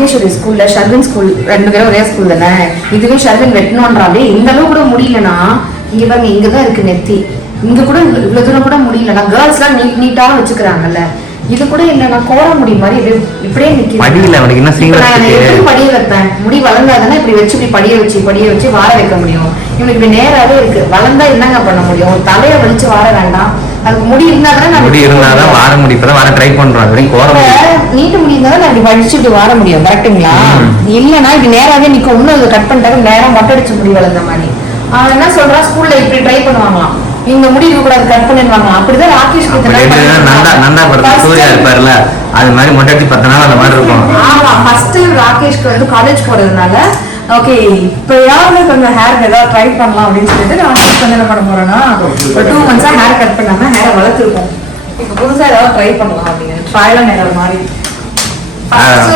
ராகேஸ்வரி ஸ்கூல்ல ஷர்வின் ஸ்கூல் ரெண்டு பேரும் ஒரே ஸ்கூல் தானே? இதுவே ஷர்வின் வெட்டணுன்றாலே இந்த அளவு கூட முடியலனா? இங்க பாருங்க இங்கதான் இருக்கு நெத்தி. இங்க கூட இவ்வளவு தூரம் கூட முடியலனா? கேர்ள்ஸ் எல்லாம் நீட் நீட்டா வச்சுக்கிறாங்கல்ல. இது கூட இல்லைன்னா கோர முடி மாதிரி இப்படியே நிக்குது. படியில அவனுக்கு என்ன சீக்கிரம் படிய வைப்பேன்? முடி வளர்ந்தாதானே இப்படி வச்சு இப்படி படிய வச்சு படிய வச்சு வார வைக்க முடியும். இவனுக்கு இப்படி நேராவே இருக்கு. வளர்ந்தா என்னங்க பண்ண முடியும்? தலைய வலிச்சு வார வேண்டாம். அதுக்கு முடி இருந்தா தானே நான் முடி இருந்தாதான் வார முடி இப்பதான் வார ட்ரை பண்றோம். அது வரைக்கும் கோர நீட்டு முடி இருந்தா தான் நான் இப்படி வலிச்சு இப்படி வார முடியும் கரெக்ட்டுங்களா. இல்லைன்னா இப்படி நேராவே இன்னும் இதை கட் பண்ணிட்டாங்க நேரா மொட்டை அடிச்சு முடி வளர்ந்த மாதிரி. அவன் என்ன சொல்றான் ஸ்கூல்ல இப்படி ட்ரை பண்ணுவாங்களாம். இந்த முடி இருக்க கூடாது கட் பண்ணிடுவாங்க அப்படிதான் ராகேஷ் அப்படி நந்தா நந்தா படத்துல சூர்யா இருப்பாருல்ல அது மாதிரி மொட்டை அடிச்சு பத்து நாள் அந்த மாதிரி இருக்கும். ஆமா ஃபர்ஸ்ட் ராகேஷ்க்கு வந்து காலேஜ் போறதுனால ஓகே இப்பயாவது கொஞ்சம் ஹேர் ஏதாவது ட்ரை பண்ணலாம் அப்படின்னு சொல்லிட்டு நான் என்ன பண்ண போறேன்னா ஒரு டூ மந்த்ஸா ஹேர் கட் பண்ணாம ஹேரை வளர்த்துருக்கோம் இப்போ புதுசா ஏதாவது ட்ரை பண்ணலாம் அப்படின்னு ட்ரையல் நேரம் மாதிரி.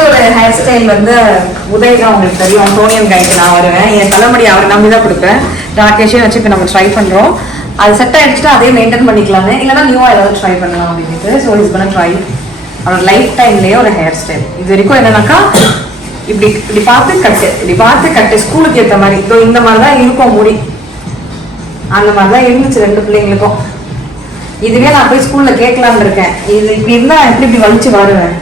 ஒரு ஹேர் ஸ்டைல் வந்து உதய் தான் உங்களுக்கு தெரியும். டோனியன் கைக்கு நான் வருவேன். என் தலைமுடி அவரை நம்பி தான் கொடுப்பேன். ராகேஷையும் வச்சு இப்போ நம்ம ட்ரை பண்றோம். அது செட் ஆயிடுச்சுட்டு அதே மெயின்டைன் பண்ணிக்கலாம்னு இல்லைன்னா நியூவா ஏதாவது ட்ரை பண்ணலாம் அப்படின்ட்டு. ஸோ இஸ் பண்ண ட்ரை அவரோட லைஃப் டைம்லயே ஒரு ஹேர் ஸ்டைல் இது வரைக்கும் என்னன்னாக்கா இப்படி இப்படி பார்த்து கட்டு இப்படி பார்த்து கட்டு ஸ்கூலுக்கு ஏற்ற மாதிரி. இதோ இந்த மாதிரி தான் இருக்கும் முடி. அந்த மாதிரி தான் இருந்துச்சு ரெண்டு பிள்ளைங்களுக்கும். இதுவே நான் போய் ஸ்கூல்ல கேட்கலான்னு இருக்கேன். இது இப்படி இருந்தா நான் எப்படி இப்படி வலிச்சு வருவேன்?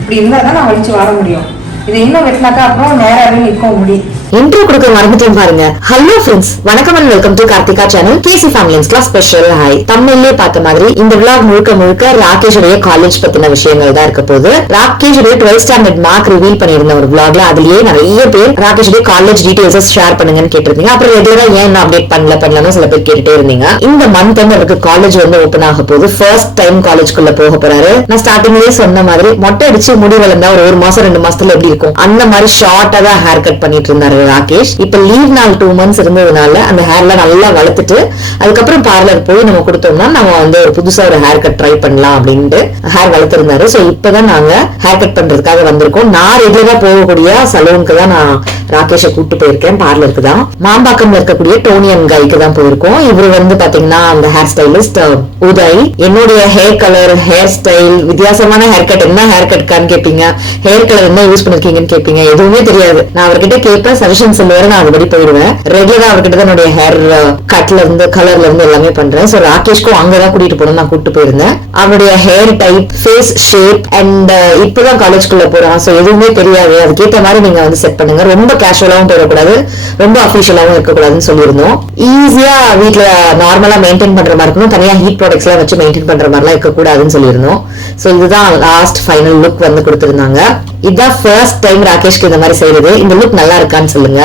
இப்படி இருந்தா தான் நான் வலிச்சு வர முடியும். இது இன்னும் வெட்டினாக்கா அப்புறம் நேராகவே நிற்கும் முடி. இன்ட்ரோ கொடுக்க மறந்துட்டேன் பாருங்க. ஹலோ ஃப்ரெண்ட்ஸ் வணக்கம் and welcome to Karthika channel KC ஃபேமிலிஸ்லாம் special hi தமிழ்லயே பார்த்த மாதிரி இந்த விழா முழுக்க முழுக்க ராகேஷுடைய காலேஜ் பத்தின விஷயங்கள் தான் இருக்க போது ராகேஷுடைய டுவெல்த் ஸ்டாண்டர்ட் மார்க் ரிவீல் பண்ணியிருந்த ஒரு விளாக்ல அதுலயே நிறைய பேர் ராகேஷுடைய காலேஜ் டீடைல்ஸ் ஷேர் பண்ணுங்கன்னு கேட்டிருந்தீங்க. அப்புறம் ரெகுலரா ஏன் அப்டேட் பண்ணல பண்ணலன்னு சில பேர் கேட்டுட்டே இருந்தீங்க. இந்த மந்த் வந்து அவருக்கு காலேஜ் வந்து ஓபன் ஆக போகுது. ஃபர்ஸ்ட் டைம் காலேஜ்குள்ள போக போறாரு. நான் ஸ்டார்டிங்லயே சொன்ன மாதிரி மொட்டை அடிச்சு முடி வளர்ந்தா ஒரு ஒரு மாசம் ரெண்டு மாசத்துல எப்படி இருக்கும்? அந்த மாதிரி ஷார்ட்டா தான் ஹேர் கட் பண்ணிட்டு இருந்தாரு ராகேஷ். இப்ப லீவ் நாள் டூ மந்த்ஸ் இருந்ததுனால அந்த ஹேர்லாம் நல்லா வளர்த்துட்டு அதுக்கப்புறம் பார்லர் போய் நம்ம கொடுத்தோம்னா நம்ம வந்து ஒரு புதுசா ஒரு ஹேர் கட் ட்ரை பண்ணலாம் அப்படின்ட்டு ஹேர் வளர்த்துருந்தாரு. சோ இப்பதான் நாங்க ஹேர் கட் பண்றதுக்காக வந்திருக்கோம். நான் ரெகுலரா போகக்கூடிய சலூனுக்கு தான் நான் ராகேஷை கூட்டு போயிருக்கேன் பார்லருக்கு தான். மாம்பாக்கம்ல இருக்கக்கூடிய டோனியன் கைக்கு தான் போயிருக்கோம். இவர் வந்து பாத்தீங்கன்னா அந்த ஹேர் ஸ்டைலிஸ்ட் உதய். என்னுடைய ஹேர் கலர் ஹேர் ஸ்டைல் வித்தியாசமான ஹேர் கட் என்ன ஹேர் கட்கான்னு கேட்பீங்க ஹேர் கலர் என்ன யூஸ் பண்ணிருக்கீங்கன்னு கேட்பீங்க எதுவுமே தெரியாது. நான் அவர்கிட்ட கேட்பேன் சஜஷன் சொல்லுவாரு நான் அதுபடி போயிடுவேன். ரெகுலரா அவர்கிட்ட தான் என்னுடைய ஹேர் கட்ல uh, இருந்து கலர்ல இருந்து எல்லாமே பண்றேன். சோ ராகேஷ்க்கும் அங்கதான் கூட்டிட்டு போனோம் நான் கூட்டிட்டு போயிருந்தேன். அவருடைய hair type face shape and இப்பதான் காலேஜ்குள்ள போறான். சோ எதுவுமே தெரியாது. அதுக்கேற்ற மாதிரி நீங்க வந்து செட் பண்ணுங்க. ரொம்ப கேஷுவலாவும் போயிடக்கூடாது. ரொம்ப அபிஷியலாவும் இருக்கக்கூடாதுன்னு சொல்லியிருந்தோம். ஈஸியா வீட்ல நார்மலா மெயின்டைன் பண்ற மாதிரி இருக்கணும். தனியா ஹீட் ப்ராடக்ட்ஸ் எல்லாம் வச்சு மெயின்டைன் பண்ற மாதிரிலாம் இருக்கக்கூடாதுன்னு சொல்லியிருந்தோம். சோ இதுதான் லாஸ்ட் ஃபைனல் லுக் வந்து கொடுத்திருந்தாங்க. இதுதான் ஃபர்ஸ்ட் டைம் ராகேஷ்க்கு இந்த மாதிரி செய்யறது. இந்த லுக் நல்லா இருக்கான்னு சொல்லுங்க.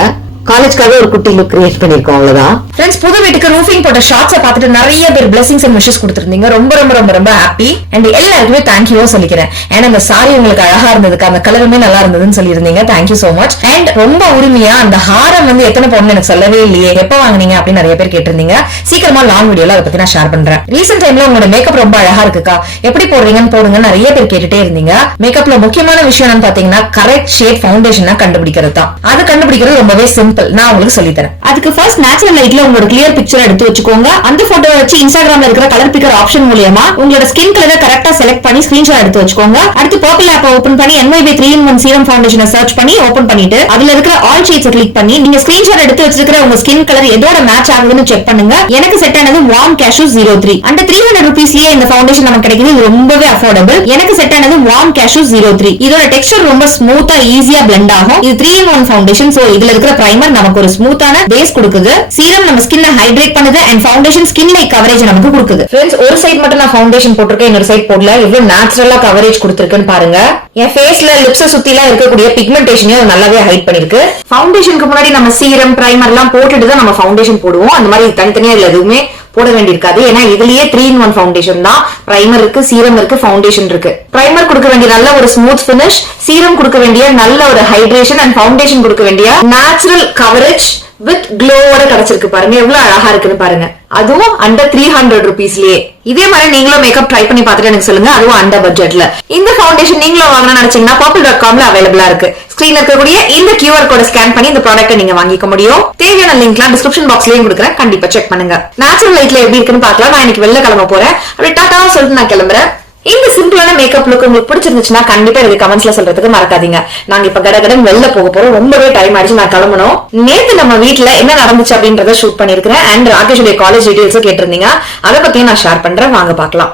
காலேஜ்க்காக ஒரு குட்டி லுக் கிரியேட் பண்ணிருக்கோம் அவ்வளவுதான். ஃப்ரெண்ட்ஸ் புது வீட்டுக்கு ரூஃபிங் போட்ட ஷார்ட்ஸை பார்த்துட்டு நிறைய பேர் பிளெஸிங்ஸ் அண்ட் விஷஸ் கொடுத்துருந்தீங்க. ரொம்ப ரொம்ப ரொம்ப ரொம்ப ஹாப்பி அண்ட் எல்லாருக்குமே தேங்க்யூ சொல்லிக்கிறேன். ஏன்னா அந்த சாரி உங்களுக்கு அழகா இருந்ததுக்கு அந்த கலருமே நல்லா இருந்ததுன்னு சொல்லியிருந்தீங்க. தேங்க்யூ சோ மச் அண்ட் ரொம்ப உரிமையா அந்த ஹாரம் வந்து எத்தனை பொண்ணு எனக்கு சொல்லவே இல்லையே. எப்ப வாங்குனீங்க அப்படின்னு நிறைய பேர் கேட்டிருந்தீங்க. சீக்கிரமா லாங் வீடியோல அதை பத்தி நான் ஷேர் பண்றேன். ரீசெண்ட் டைம்ல உங்களோட மேக்கப் ரொம்ப அழகா இருக்குக்கா. எப்படி போடுறீங்கன்னு போடுங்க நிறைய பேர் கேட்டுட்டே இருந்தீங்க. மேக்கப்ல முக்கியமான விஷயம் என்னன்னு பாத்தீங்கன்னா கரெக்ட் ஷேட் ஃபவுண்டேஷனா கண்டுபிடிக்கிறது தான் அது கண்டுபிடிக்கிறது ரொம்பவே சிம்பிள் நான் உங்களுக்கு சொல்லி தரேன் அதுக்கு ஃபர்ஸ்ட் நேச்சுரல் லைட்ல உங்களோட கிளியர் பிக்சர் எடுத்து வச்சுக்கோங்க. அந்த போட்டோ வச்சு இன்ஸ்டாகிராம்ல இருக்கிற கலர் பிக்கர் ஆப்ஷன் மூலியமா உங்களோட ஸ்கின் கலரை கரெக்டா செலக்ட் பண்ணி ஸ்கிரீன்ஷாட் எடுத்து வச்சுக்கோங்க. அடுத்து பர்பிள் ஆப் ஓபன் பண்ணி NYB three in one serum ஃபவுண்டேஷனை search பண்ணி ஓபன் பண்ணிட்டு அதுல இருக்கிற ஆல் ஷேட்ஸ் கிளிக் பண்ணி நீங்க ஸ்கிரீன்ஷாட் எடுத்து வச்சிருக்கிற உங்க ஸ்கின் கலர் எதோட மேட்ச் ஆகுதுன்னு செக் பண்ணுங்க. எனக்கு செட் ஆனது வார்ம் கேஷு ஜீரோ த்ரீ அந்த த்ரீ ஹண்ட்ரட் ருபீஸ்லயே இந்த ஃபவுண்டேஷன் நமக்கு கிடைக்குது. இது ரொம்பவே அஃபோர்டபுள் எனக்கு செட் ஆனது வார்ம் கேஷு ஜீரோ த்ரீ இதோட டெக்ஸ்டர் ரொம்ப ஸ்மூத்தா ஈஸியா பிளெண்ட் ஆகும். இது three in one foundation so இதுல இருக்கிற ப்ரைமர் நமக்கு ஒரு ஸ்மூத்தான பேஸ் கொடுக்குது. சீரம் நம்ம ஸ்கின்னை ஹைட்ரேட் பண்ணுது and foundation skin like coverage நமக்கு கொடுக்குது. ஃப்ரெண்ட்ஸ் ஒரு சைட் மட்டும் நான் ஃபவுண்டேஷன் போட்டிருக்கேன் இன்னொரு சைட் போடல. எவ்வளவு நேச்சுரலா கவரேஜ் கொடுத்துருக்குன்னு பாருங்க. என் ஃபேஸ்ல லிப்ஸ் சுத்திலாம் இருக்கக்கூடிய பிக்மெண்டேஷனையும் நல்லாவே ஹைட் பண்ணிருக்கு. ஃபவுண்டேஷனுக்கு முன்னாடி நம்ம சீரம் பிரைமர் எல்லாம் போட்டுட்டு தான் நம்ம ஃபவுண்டேஷன் போடுவோம். அந்த மாதிரி தனித்தனியா இதுல எதுவுமே போட வேண்டியிருக்காது. ஏன்னா இதுலயே த்ரீ இன் ஒன் ஃபவுண்டேஷன் தான். பிரைமர் இருக்கு சீரம் இருக்கு ஃபவுண்டேஷன் இருக்கு. பிரைமர் கொடுக்க வேண்டிய நல்ல ஒரு ஸ்மூத் பினிஷ் சீரம் கொடுக்க வேண்டிய நல்ல ஒரு ஹைட்ரேஷன் அண்ட் ஃபவுண்டேஷன் கொடுக்க வேண்டிய நேச்சுரல் கவரேஜ் வித் க்ளோவோட கிடைச்சிருக்கு பாருங்க. எவ்வளவு அழகா இருக்குன்னு பாருங்க. அதுவும் அண்டர் த்ரீ ஹண்ட்ரட் ருபீஸ்லயே இதே மாதிரி நீங்களும் மேக்கப் ட்ரை பண்ணி பார்த்துட்டு எனக்கு சொல்லுங்க. அதுவும் அண்டர் பட்ஜெட்ல இந்த ஃபவுண்டேஷன் நீங்களும் வாங்கணும்னு நினைச்சீங்கன்னா பர்பிள் டாட் காம்ல அவைலபிளா இருக்கு. ஸ்கிரீன்ல இருக்கக்கூடிய இந்த கியூஆர் கோட ஸ்கேன் பண்ணி இந்த ப்ராடக்ட்டை நீங்க வாங்கிக்க முடியும். தேவையான லிங்க்லாம் டிஸ்கிரிப்ஷன் பாக்ஸ்லயும் கொடுக்குறேன். கண்டிப்பா செக் பண்ணுங்க. நேச்சுரல் லைட்ல எப்படி இருக்குன்னு பார்க்கலாம். நான் இன்னைக்கு வெளில கிளம்ப போறேன். அப்படி டாட்டா சொல்லிட்டு நான் கிளம்புறேன். இந்த சிம்பிளான மேக்கப் லுக் உங்களுக்கு பிடிச்சிருந்துச்சுன்னா கண்டிப்பா எனக்கு கமெண்ட்ஸ்ல சொல்றதுக்கு மறக்காதீங்க. நாங்க இப்ப கடகடன் வெளில போக போறோம். ரொம்பவே டைம் ஆயிடுச்சு. நான் கிளம்பணும். நேத்து நம்ம வீட்ல என்ன நடந்துச்சு அப்படின்றத ஷூட் பண்ணிருக்கிறேன் அண்ட் ராகேஷுடைய காலேஜ் டீடைல்ஸும் கேட்டிருந்தீங்க. அதை பத்தியும் நான் ஷேர் பண்றேன். வாங்க பாக்கலாம்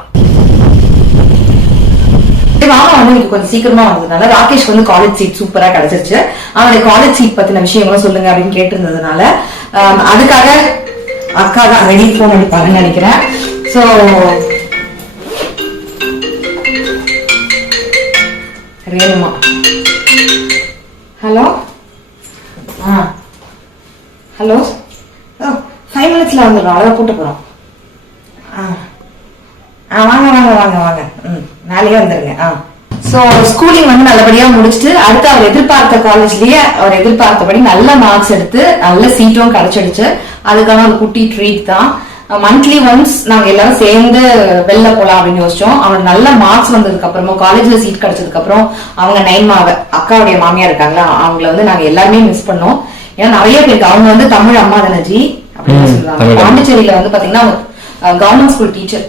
மாமா வந்து எனக்கு கொஞ்சம் சீக்கிரமா வந்ததுனால ராகேஷ் வந்து காலேஜ் சீட் சூப்பரா கிடைச்சிருச்சு. அவனுடைய காலேஜ் சீட் பத்தின விஷயங்களும் சொல்லுங்க அப்படின்னு கேட்டிருந்ததுனால ஆம், அதுக்காக அக்கா தான் ரெடி போன் அடிப்பாங்கன்னு நினைக்கிறேன். சோ ரேணுமா. ஹலோ? ஆ. ஹலோ? ஓ ஃபைவ் மினிட்ஸில் வந்துடுறோம். அழகா கூட்டு போகிறோம் ஆ. ஆ வாங்க வாங்க வாங்க வாங்க. ம் நாளையே வந்துடுங்க ஆ. ஸோ ஸ்கூலிங் வந்து நல்லபடியாக முடிச்சுட்டு அடுத்து அவர் எதிர்பார்த்த காலேஜ்லயே அவர் எதிர்பார்த்தபடி நல்ல மார்க்ஸ் எடுத்து நல்ல சீட்டும் கிடைச்சிடுச்சு. அதுக்கான ஒரு குட்டி ட்ரீட் தான். மந்த்லி ஒன்ஸ் நாங்க எல்லாரும் சேர்ந்து வெளில போலாம் அப்படின்னு யோசிச்சோம். அவனுக்கு நல்ல மார்க்ஸ் வந்ததுக்கு அப்புறமா காலேஜ்ல சீட் கிடைச்சதுக்கு அப்புறம் அவங்க நைன்மாவ அக்காவுடைய மாமியா இருக்காங்களா அவங்கள வந்து நாங்க எல்லாருமே மிஸ் பண்ணோம். ஏன்னா நிறைய பேருக்கு அவங்க வந்து தமிழ் அம்மா தானஜி அப்படின்னு. பாண்டிச்சேரியில வந்து பாத்தீங்கன்னா கவர்மெண்ட் ஸ்கூல் டீச்சர்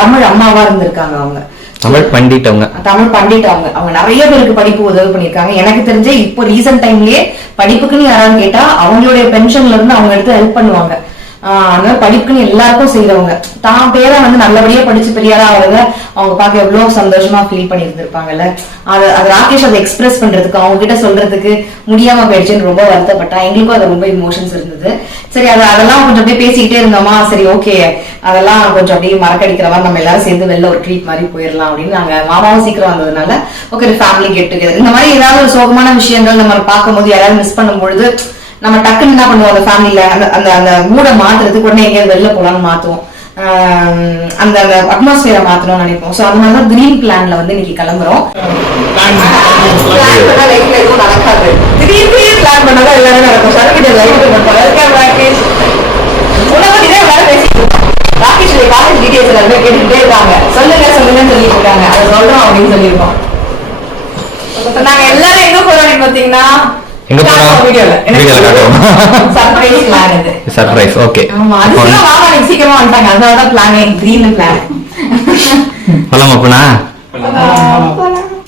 தமிழ் அம்மாவா இருந்திருக்காங்க அவங்க. தமிழ் பண்டிட்டவங்க. தமிழ் பண்டிட் அவங்க. அவங்க நிறைய பேருக்கு படிப்பு உதவி பண்ணிருக்காங்க எனக்கு தெரிஞ்ச இப்போ ரீசன்ட் டைம்லயே படிப்புக்குன்னு யாராவது கேட்டா அவங்களுடைய பென்ஷன்ல இருந்து அவங்க எடுத்து ஹெல்ப் பண்ணுவாங்க. அதனால படிப்புன்னு எல்லாருக்கும் செய்யறவங்க தான் பேரை வந்து நல்லபடியா படிச்சு பெரியாரா அவங்க அவங்க பார்க்க எவ்வளவு சந்தோஷமா ஃபீல் பண்ணி இருந்திருப்பாங்கல்ல அதை ராகேஷ் அதை எக்ஸ்பிரஸ் பண்றதுக்கு அவங்க கிட்ட சொல்றதுக்கு முடியாம போயிடுச்சுன்னு ரொம்ப வருத்தப்பட்டா எங்களுக்கும் அது ரொம்ப இமோஷன்ஸ் இருந்தது. சரி அது அதெல்லாம் கொஞ்சம் அப்படியே பேசிக்கிட்டே இருந்தோமா? சரி ஓகே அதெல்லாம் கொஞ்சம் அப்படியே மறக்கடிக்கிற மாதிரி நம்ம எல்லாரும் சேர்ந்து வெளில ஒரு ட்ரீட் மாதிரி போயிடலாம் அப்படின்னு நாங்க மாமாவும் சீக்கிரம் வந்ததுனால ஓகே ஒரு ஃபேமிலி கெட் டுகெதர் இந்த மாதிரி ஏதாவது ஒரு சோகமான விஷயங்கள் நம்ம பார்க்கும்போது யாராவது மிஸ் பண்ணும்பொழுது நம்ம டக்குன்னு என்ன பண்ணுவோம் அந்த ஃபேமிலியில அந்த அந்த அந்த மூடை மாத்துறதுக்கு உடனே எங்கேயாவது வெளில போலாம்னு மாத்துவோம். அந்த அந்த அட்மாஸ்பியரை மாத்தணும்னு நினைப்போம். சோ அந்த மாதிரி தான் கிரீன் பிளான்ல வந்து இன்னைக்கு கிளம்புறோம். எதுவும் நடக்காது திடீர்னு பிளான் பண்ணாதான் எல்லாரும் நடக்கும். சரக்கிட்ட லைஃப் பண்ணுவோம் ராகேஷ் பேசிட்டு இருக்கோம். ராகேஷ் காலேஜ் டீடைல்ஸ் எல்லாருமே கேட்டுக்கிட்டே இருக்காங்க. சொல்லுங்க சொல்லுங்கன்னு சொல்லிட்டு இருக்காங்க. அதை சொல்றோம் அப்படின்னு சொல்லியிருக்கோம். நாங்க எல்லாரும் எங்க போறோம் அப்படின்னு பாத்தீங்கன்னா எங்க போறோம்? வீடியோல. காட்டுவோம். சர்ப்ரைஸ் பிளான் இது. சர்ப்ரைஸ் ஓகே ஆமா அது சீக்கிரம் வந்துட்டாங்க. அதனாலதான் பிளான் கிரீன் பிளான் போலாமா போனா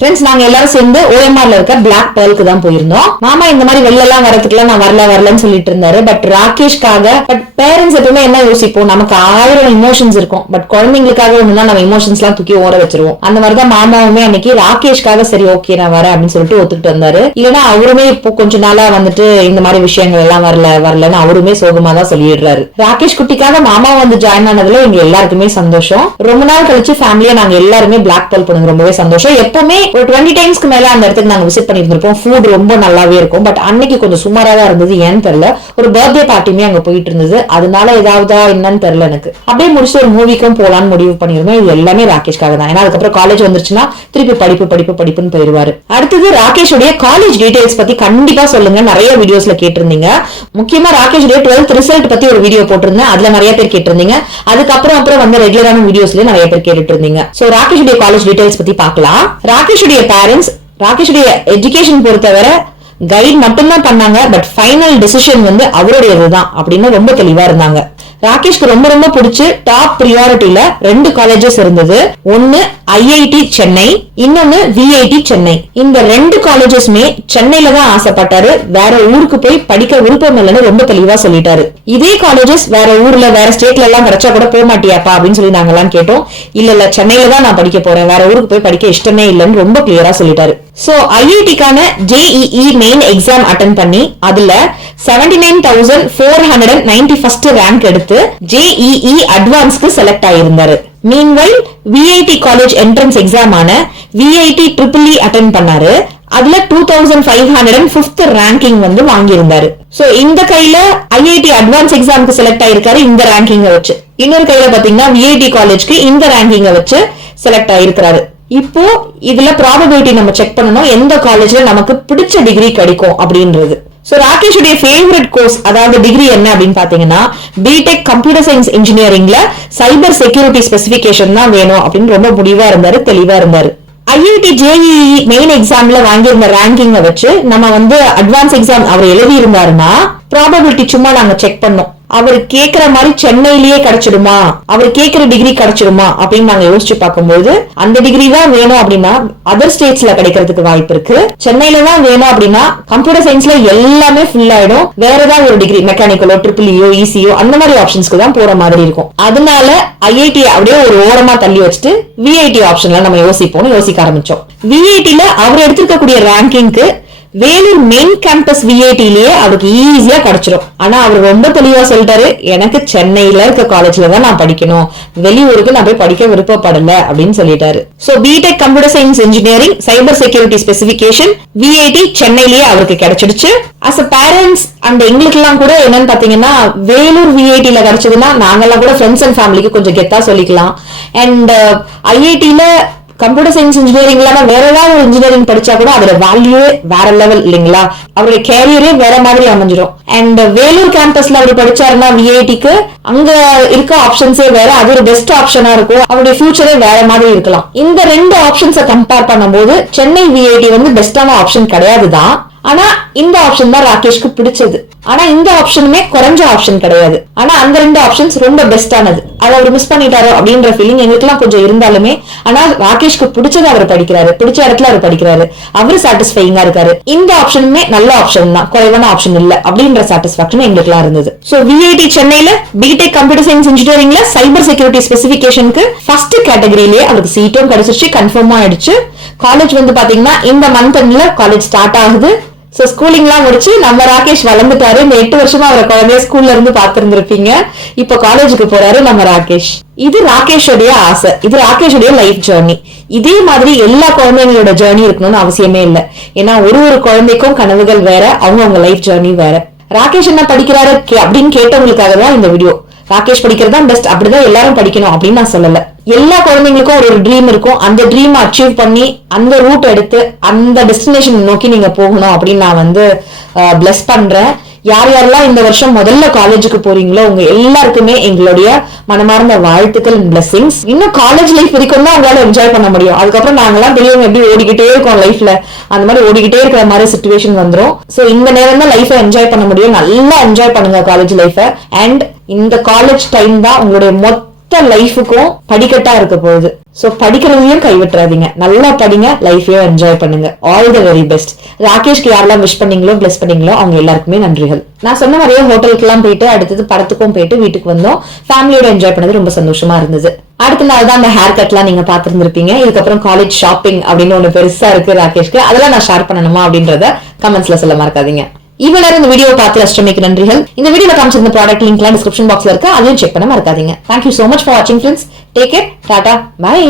ஃப்ரெண்ட்ஸ் நாங்க எல்லாரும் சேர்ந்து ஓஎம்ஆர்ல இருக்க பிளாக் பேர்லுக்கு தான் போயிருந்தோம். மாமா இந்த மாதிரி வெளில எல்லாம் வரதுக்குலாம் நான் வரல வரலன்னு சொல்லிட்டு இருந்தாரு. பட் ராகேஷ்காக பட் பேரண்ட்ஸ் எப்பவுமே என்ன யோசிப்போம்? நமக்கு ஆயிரம் இமோஷன்ஸ் இருக்கும். பட் குழந்தைங்களுக்காக ஒண்ணுதான் நம்ம இமோஷன்ஸ் எல்லாம் தூக்கி ஓட வச்சிருவோம். அந்த மாதிரி தான் மாமாவுமே அன்னைக்கு ராகேஷ்காக சரி ஓகே நான் வரேன் அப்படின்னு சொல்லிட்டு ஒத்துக்கிட்டு வந்தாரு. இல்லைன்னா அவருமே இப்போ கொஞ்ச நாளா வந்துட்டு இந்த மாதிரி விஷயங்கள் எல்லாம் வரல வரலன்னு அவருமே சோகமா தான் சொல்லிடுறாரு. ராகேஷ் குட்டிக்காக மாமா வந்து ஜாயின் ஆனதுல எங்க எல்லாருக்குமே சந்தோஷம். ரொம்ப நாள் கழிச்சு ஃபேமிலியா நாங்க எல்லாருமே பிளாக் பால் பண்ணுங்க ரொம்பவே சந்தோஷம். எப்பவுமே ஒரு டுவெண்ட்டி டைம்ஸ்க்கு மேல அந்த இடத்துக்கு நாங்க விசிட் பண்ணிருந்திருப்போம் ஃபுட் ரொம்ப நல்லாவே இருக்கும். பட் அன்னைக்கு கொஞ்சம் சுமாரா தான் இருந்தது. ஏன்னு தெரியல. ஒரு பர்த்டே பார்ட்டியுமே அங்க போயிட்டு இருந்தது. அதனால ஏதாவதா என்னன்னு தெரியல எனக்கு. அப்படியே முடிச்சு ஒரு மூவிக்கும் போலான்னு முடிவு பண்ணிருந்தோம் இது எல்லாமே ராகேஷ்காக தான். ஏன்னா அதுக்கப்புறம் காலேஜ் வந்துருச்சுன்னா திருப்பி படிப்பு படிப்பு படிப்புன்னு போயிருவாரு. அடுத்தது ராகேஷுடைய காலேஜ் டீடைல்ஸ் பத்தி கண்டிப்பா சொல்லுங்க. நிறைய வீடியோஸ்ல கேட்டிருந்தீங்க. முக்கியமா ராகேஷுடைய டுவெல்த் ரிசல்ட் பத்தி ஒரு வீடியோ போட்டிருந்தேன். அதுல நிறைய பேர் கேட்டிருந்தீங்க. அதுக்கப்புறம் அப்புறம் வந்து ரெகுலரான வீடியோஸ்ல நிறைய பேர் கேட்டுட்டு இருந்தீங்க. சோ ராகேஷுடைய காலேஜ் டீடைல்ஸ் பத்தி பார்க்கலாம். ராகேஷுடைய பேரண்ட்ஸ் ராகேஷுடைய எஜுகேஷன் பொறுத்தவரை கைட் மட்டும்தான் பண்ணாங்க பட் ஃபைனல் டெசிஷன் வந்து அவருடையது தான் அப்படின்னு ரொம்ப தெளிவா இருந்தாங்க. ராகேஷ்க்கு ரொம்ப ரொம்ப பிடிச்சு டாப் ப்ரியாரிட்டியில ரெண்டு காலேஜஸ் இருந்தது. ஒன்னு ஐஐடி சென்னை இன்னொன்னு விஐடி சென்னை இந்த ரெண்டு காலேஜஸ்மே சென்னையில தான் ஆசைப்பட்டாரு. வேற ஊருக்கு போய் படிக்க விருப்பம் இல்லைன்னு ரொம்ப தெளிவா சொல்லிட்டாரு. இதே காலேஜஸ் வேற ஊர்ல வேற ஸ்டேட்ல எல்லாம் கிடைச்சா கூட போக மாட்டியாப்பா அப்படின்னு சொல்லி நாங்க எல்லாம் கேட்டோம். இல்ல இல்ல சென்னையில தான் நான் படிக்க போறேன். வேற ஊருக்கு போய் படிக்க இஷ்டமே இல்லைன்னு ரொம்ப கிளியரா சொல்லிட்டாரு. ஸோ ஐஐடிக்கான ஜேஇஇ மெயின் எக்ஸாம் அட்டன் பண்ணி அதுல seventy nine thousand four hundred and ninety first rank எடுத்து ஜேஇஇ அட்வான்ஸ்க்கு செலக்ட் ஆயிருந்தாரு. மீன்வெல் விஐடி காலேஜ் என்ட்ரன்ஸ் எக்ஸாமான விஐடி ட்ரிபிள் இ அட்டன் பண்ணாரு. அதுல two thousand five hundred and fifth ranking வந்து வாங்கியிருந்தாரு. சோ இந்த கையில ஐஐடி அட்வான்ஸ் எக்ஸாமுக்கு செலக்ட் ஆயிருக்காரு இந்த ரேங்கிங்க வச்சு. இன்னொரு கையில பாத்தீங்கன்னா விஐடி காலேஜ்க்கு இந்த ரேங்கிங்க வச்சு செலக்ட் ஆயிருக்கிறாரு. இப்போ இதுல ப்ராபபிலிட்டி நம்ம செக் பண்ணணும். எந்த காலேஜ்ல நமக்கு பிடிச்ச டிகிரி கிடைக்கும் அப்படின்றது. ஸோ ராகேஷுடைய ஃபேவரட் கோர்ஸ் அதாவது டிகிரி என்ன அப்படின்னு பாத்தீங்கன்னா பிடெக் கம்ப்யூட்டர் சயின்ஸ் இன்ஜினியரிங்ல சைபர் செக்யூரிட்டி ஸ்பெசிபிகேஷன் தான் வேணும் அப்படின்னு ரொம்ப முடிவா இருந்தாரு தெளிவா இருந்தாரு. ஐஐடி ஜேஇஇ மெயின் எக்ஸாம்ல வாங்கியிருந்த ரேங்கிங்க வச்சு நம்ம வந்து அட்வான்ஸ் எக்ஸாம் அவர் எழுதி இருந்தாருன்னா ப்ராபபிலிட்டி சும்மா நாங்க செக் பண்ணோம். அவர் கேக்குற மாதிரி சென்னையிலேயே கிடைச்சிடுமா? அவர் கேக்குற டிகிரி கிடைச்சிடுமா? அப்படின்னு நாங்க யோசிச்சு பார்க்கும்போது அந்த டிகிரி தான் வேணும் அப்படின்னா அதர் ஸ்டேட்ஸ்ல கிடைக்கிறதுக்கு வாய்ப்பு இருக்கு. சென்னையில தான் வேணும் அப்படின்னா கம்ப்யூட்டர் சயின்ஸ்ல எல்லாமே ஃபுல் ஆயிடும். வேற ஏதாவது ஒரு டிகிரி மெக்கானிக்கலோ ட்ரிபிள்இயோ இசியோ அந்த மாதிரி ஆப்ஷன்ஸ்க்கு தான் போற மாதிரி இருக்கும். அதனால ஐஐடி அப்படியே ஒரு ஓரமா தள்ளி வச்சுட்டு விஐடி ஆப்ஷன்ல நம்ம யோசிப்போம்னு யோசிக்க ஆரம்பிச்சோம். விஐடில அவர் எடுத்திருக்கக்கூடிய ரேங்கிங்க்கு வேலூர் மெயின் கேம்பஸ் விஐடிலேயே அவருக்கு ஈஸியா கிடைச்சிரும். ஆனா அவர் ரொம்ப தெளிவா சொல்லிட்டாரு எனக்கு சென்னையில இருக்க காலேஜ்ல தான் நான் படிக்கணும். வெளியூருக்கு நான் போய் படிக்க விருப்பப்படல அப்படின்னு சொல்லிட்டாரு. So BTech computer science engineering cyber security specification VIT சென்னையிலேயே அவருக்கு கிடைச்சிடுச்சு. அஸ் அ பேரண்ட்ஸ் அண்ட் எங்களுக்கு எல்லாம் கூட என்னன்னு பாத்தீங்கன்னா வேலூர் விஐடியில கிடைச்சதுன்னா நாங்கெல்லாம் கூட ஃப்ரெண்ட்ஸ் அண்ட் ஃபேமிலிக்கு கொஞ்சம் கெத்தா சொல்லிக்கலாம். அண்ட் ஐஐடியில uh, கம்ப்யூட்டர் சயின்ஸ் இன்ஜினியரிங் இல்லாம வேற ஏதாவது ஒரு இன்ஜினியரிங் படிச்சா கூட அதோட வேல்யூ வேற லெவல் இல்லைங்களா? அவருடைய கேரியரே வேற மாதிரி அமைஞ்சிடும் அண்ட் வேலூர் கேம்பஸ்ல அவர் படிச்சாருன்னா விஐடிக்கு அங்க இருக்க ஆப்ஷன்ஸே வேற அது ஒரு பெஸ்ட் ஆப்ஷனா இருக்கும். அவருடைய ஃபியூச்சரே வேற மாதிரி இருக்கலாம். இந்த ரெண்டு ஆப்ஷன்ஸை கம்பேர் பண்ணும்போது சென்னை விஐடி வந்து பெஸ்டான ஆப்ஷன் கிடையாது தான் ஆனா இந்த ஆப்ஷன் தான் ராகேஷ்க்கு பிடிச்சது. ஆனா இந்த ஆப்ஷனுமே குறைஞ்ச ஆப்ஷன் கிடையாது. ஆனா அந்த ரெண்டு ஆப்ஷன்ஸ் ரொம்ப பெஸ்டானது அதை அவர் மிஸ் பண்ணிட்டாரோ அப்படின்ற ஃபீலிங் எங்களுக்குலாம் கொஞ்சம் இருந்தாலுமே ஆனா ராகேஷ்க்கு பிடிச்சது அவர் படிக்கிறாரு. பிடிச்ச இடத்துல அவர் படிக்கிறாரு. அவரு சாட்டிஸ்ஃபைங்கா இருக்காரு. இந்த ஆப்ஷனுமே நல்ல ஆப்ஷன் தான். குறைவான ஆப்ஷன் இல்ல அப்படின்ற சாட்டிஸ்பாக்சன் எங்களுக்குலாம் இருந்தது. சோ விஐடி சென்னையில பிடெக் கம்ப்யூட்டர் சயின்ஸ் இன்ஜினியரிங்ல சைபர் செக்யூரிட்டி ஸ்பெசிபிகேஷனுக்கு ஃபர்ஸ்ட் கேட்டகரியிலேயே அவருக்கு சீட்டும் கிடைச்சிருச்சு. கன்ஃபார்ம் ஆயிடுச்சு. காலேஜ் வந்து பாத்தீங்கன்னா இந்த மந்த் எண்ட்ல காலேஜ் ஸ்டார்ட் ஆகுது. ஸோ ஸ்கூலிங்லாம் முடிச்சு நம்ம ராகேஷ் வளர்ந்துட்டாரு. இந்த எட்டு வருஷமா அவரை குழந்தைய ஸ்கூல்ல இருந்து பாத்துருந்துருப்பீங்க இப்போ காலேஜுக்கு போறாரு நம்ம ராகேஷ். இது ராகேஷோடைய ஆசை. இது ராகேஷோடைய லைஃப் ஜேர்னி இதே மாதிரி எல்லா குழந்தைங்களோட ஜேர்னி இருக்கணும்னு அவசியமே இல்லை. ஏன்னா ஒரு ஒரு குழந்தைக்கும் கனவுகள் வேற அவங்க அவங்க லைஃப் ஜேர்னி வேற. ராகேஷ் என்ன படிக்கிறாரு? கே- அப்படின்னு கேட்டவங்களுக்காக தான் இந்த வீடியோ ராகேஷ் படிக்கிறது தான் பெஸ்ட் அப்படிதான் எல்லாரும் படிக்கணும் அப்படின்னு நான் சொல்லல. எல்லா குழந்தைங்களுக்கும் ஒரு ஒரு ட்ரீம் இருக்கும். அந்த ட்ரீம் அச்சீவ் பண்ணி அந்த ரூட் எடுத்து அந்த டெஸ்டினேஷன் நோக்கி நீங்க போகணும் அப்படின்னு நான் வந்து பிளஸ் பண்றேன். யார் யாரெல்லாம் இந்த வருஷம் முதல்ல காலேஜுக்கு போறீங்களோ உங்க எல்லாருக்குமே எங்களுடைய மனமார்ந்த வாழ்த்துக்கள் அண்ட் பிளஸிங்ஸ் இன்னும் காலேஜ் லைஃப் வரைக்கும் தான் உங்களால என்ஜாய் பண்ண முடியும். அதுக்கப்புறம் நாங்கெல்லாம் பெரியவங்க எப்படி ஓடிக்கிட்டே இருக்கோம் லைஃப்ல அந்த மாதிரி ஓடிக்கிட்டே இருக்கிற மாதிரி சுச்சுவேஷன் வந்துடும் ஸோ இந்த நேரம் தான் லைஃபை என்ஜாய் பண்ண முடியும். நல்லா என்ஜாய் பண்ணுங்க காலேஜ் லைஃபை அண்ட் இந்த காலேஜ் டைம் தான் உங்களுடைய மொத்த லைஃபுக்கும் படிக்கட்டா இருக்க போகுது. சோ படிக்கிறதையும் கைவிட்டுறாதீங்க. நல்லா படிங்க லைஃபையும் என்ஜாய் பண்ணுங்க. ஆல் த வெரி பெஸ்ட் ராகேஷ்க்கு யாரெல்லாம் விஷ் பண்ணீங்களோ பிளஸ் பண்ணீங்களோ அவங்க எல்லாருக்குமே நன்றிகள். நான் சொன்ன மாதிரியே ஹோட்டலுக்குலாம் போயிட்டு அடுத்தது படத்துக்கும் போயிட்டு வீட்டுக்கு வந்தோம். ஃபேமிலியோட என்ஜாய் பண்ணது ரொம்ப சந்தோஷமா இருந்தது. அடுத்த நாள் தான் அந்த ஹேர் கட்லாம் நீங்க பாத்துருந்துருப்பீங்க இதுக்கப்புறம் காலேஜ் ஷாப்பிங் அப்படின்னு ஒன்று பெருசா இருக்கு ராகேஷ்க்கு. அதெல்லாம் நான் ஷேர் பண்ணணுமா அப்படின்றத கமெண்ட்ஸ்ல சொல்ல மறக்காதீங்க. இவ்வளவு நேரம் இந்த வீடியோ பார்த்து அஷ்டமிக்கு நன்றிகள். இந்த வீடியோல காமிச்சிருந்த ப்ராடக்ட் லிங்க்லாம் டிஸ்கிரிப்ஷன் பாக்ஸ்ல இருக்கு. அதையும் செக் பண்ண மறக்காதீங்க. Thank you so much for வாட்சிங் friends take care ta ta bye